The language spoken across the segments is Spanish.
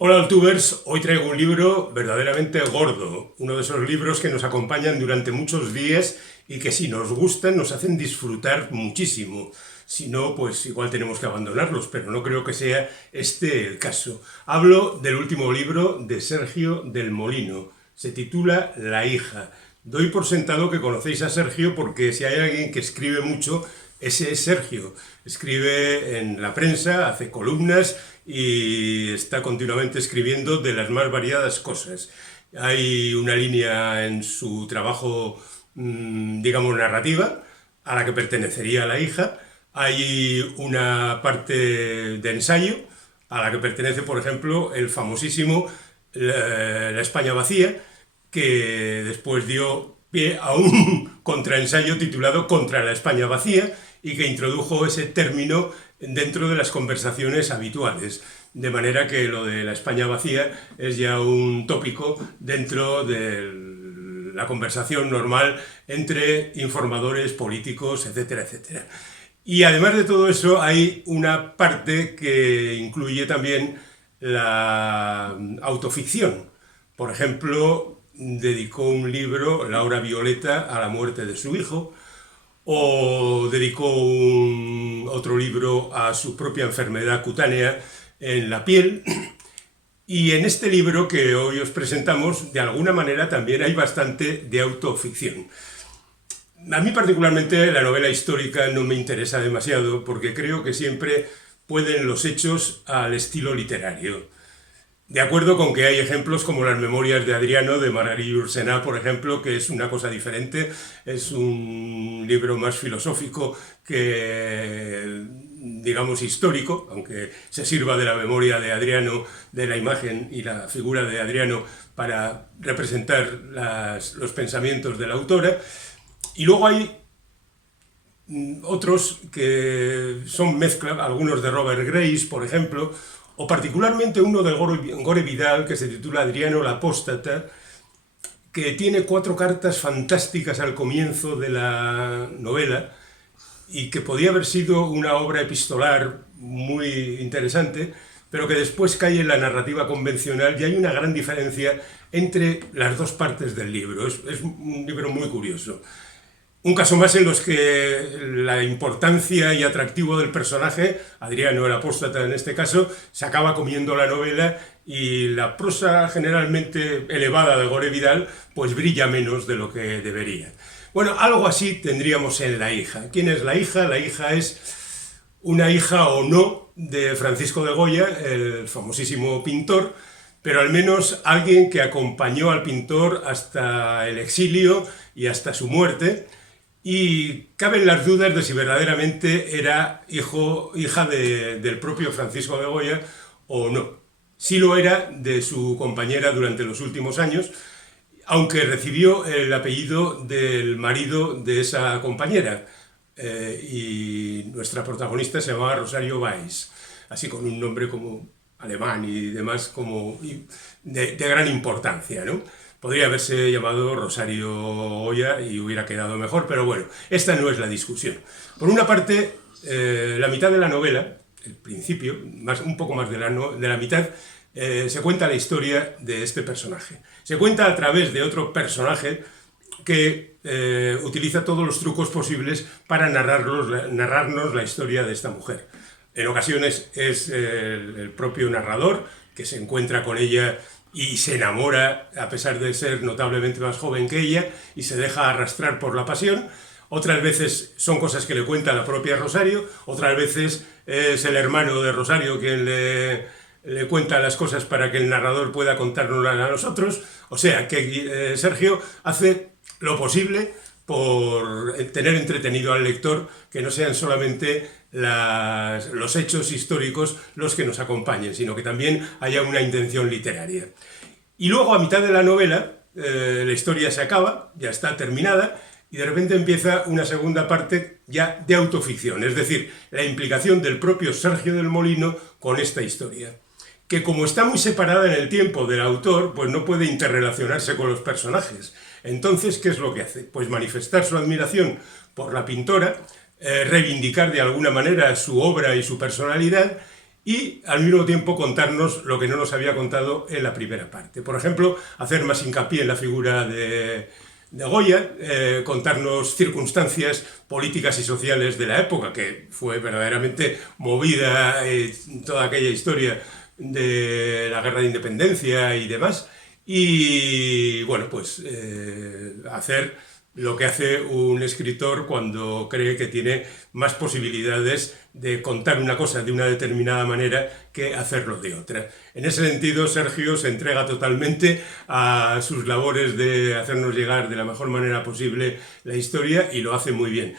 Hola Altubers, hoy traigo un libro verdaderamente gordo, uno de esos libros que nos acompañan durante muchos días y que si nos gustan nos hacen disfrutar muchísimo. Si no, pues igual tenemos que abandonarlos, pero no creo que sea este el caso. Hablo del último libro de Sergio del Molino, se titula La hija. Doy por sentado que conocéis a Sergio porque si hay alguien que escribe mucho, ese es Sergio. Escribe en la prensa, hace columnas y está continuamente escribiendo de las más variadas cosas. Hay una línea en su trabajo, digamos, narrativa, a la que pertenecería la hija. Hay una parte de ensayo, a la que pertenece, por ejemplo, el famosísimo La España vacía, que después dio pie a un contraensayo titulado Contra la España vacía y que introdujo ese término dentro de las conversaciones habituales. De manera que lo de la España vacía es ya un tópico dentro de la conversación normal entre informadores, políticos, etcétera, etcétera. Y además de todo eso hay una parte que incluye también la autoficción. Por ejemplo, dedicó un libro, La hora violeta, a la muerte de su hijo, o dedicó otro libro a su propia enfermedad cutánea en la piel. Y en este libro que hoy os presentamos, de alguna manera también hay bastante de autoficción. A mí particularmente la novela histórica no me interesa demasiado porque creo que siempre pueden los hechos al estilo literario. De acuerdo con que hay ejemplos como las Memorias de Adriano, de Maragall Ursená, por ejemplo, que es una cosa diferente, es un libro más filosófico que, digamos, histórico, aunque se sirva de la memoria de Adriano, de la imagen y la figura de Adriano para representar los pensamientos de la autora. Y luego hay otros que son mezcla, algunos de Robert Grace, por ejemplo, o particularmente uno de Gore Vidal, que se titula Adriano la Apóstata, que tiene 4 cartas fantásticas al comienzo de la novela y que podía haber sido una obra epistolar muy interesante, pero que después cae en la narrativa convencional y hay una gran diferencia entre las dos partes del libro. Es un libro muy curioso. Un caso más en los que la importancia y atractivo del personaje, Adriano el Apóstata en este caso, se acaba comiendo la novela y la prosa generalmente elevada de Gore Vidal pues brilla menos de lo que debería. Bueno, algo así tendríamos en La hija. ¿Quién es la hija? La hija es una hija o no de Francisco de Goya, el famosísimo pintor, pero al menos alguien que acompañó al pintor hasta el exilio y hasta su muerte. Y caben las dudas de si verdaderamente era hija del propio Francisco de Goya o no. Sí lo era de su compañera durante los últimos años, aunque recibió el apellido del marido de esa compañera. Y nuestra protagonista se llamaba Rosario Weiss, así con un nombre como alemán y demás como de gran importancia, ¿no? Podría haberse llamado Rosario Goya y hubiera quedado mejor, pero bueno, esta no es la discusión. Por una parte, la mitad de la novela, el principio, un poco más de la mitad, se cuenta la historia de este personaje. Se cuenta a través de otro personaje que utiliza todos los trucos posibles para narrarnos la historia de esta mujer. En ocasiones es el propio narrador que se encuentra con ella y se enamora a pesar de ser notablemente más joven que ella y se deja arrastrar por la pasión. Otras veces son cosas que le cuenta la propia Rosario, otras veces es el hermano de Rosario quien le cuenta las cosas para que el narrador pueda contárnoslas a nosotros. O sea que Sergio hace lo posible por tener entretenido al lector, que no sean solamente los hechos históricos los que nos acompañen, sino que también haya una intención literaria. Y luego, a mitad de la novela, la historia se acaba, ya está terminada, y de repente empieza una segunda parte ya de autoficción, es decir, la implicación del propio Sergio del Molino con esta historia, que como está muy separada en el tiempo del autor, pues no puede interrelacionarse con los personajes. Entonces, ¿qué es lo que hace? Pues manifestar su admiración por la pintora, reivindicar de alguna manera su obra y su personalidad y al mismo tiempo contarnos lo que no nos había contado en la primera parte. Por ejemplo, hacer más hincapié en la figura de Goya, contarnos circunstancias políticas y sociales de la época, que fue verdaderamente movida toda aquella historia de la guerra de independencia y demás, y bueno, pues hacer lo que hace un escritor cuando cree que tiene más posibilidades de contar una cosa de una determinada manera que hacerlo de otra. En ese sentido, Sergio se entrega totalmente a sus labores de hacernos llegar de la mejor manera posible la historia y lo hace muy bien.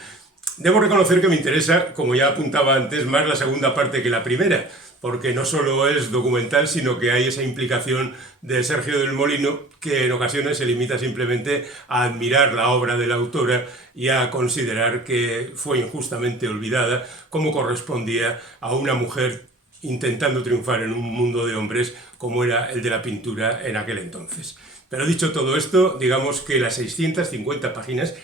Debo reconocer que me interesa, como ya apuntaba antes, más la segunda parte que la primera, porque no solo es documental, sino que hay esa implicación de Sergio del Molino que en ocasiones se limita simplemente a admirar la obra de la autora y a considerar que fue injustamente olvidada, como correspondía a una mujer intentando triunfar en un mundo de hombres como era el de la pintura en aquel entonces. Pero dicho todo esto, digamos que las 650 páginas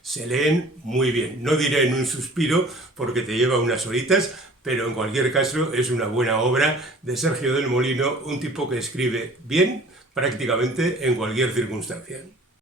se leen muy bien. No diré en un suspiro porque te lleva unas horitas, pero en cualquier caso es una buena obra de Sergio del Molino, un tipo que escribe bien prácticamente en cualquier circunstancia.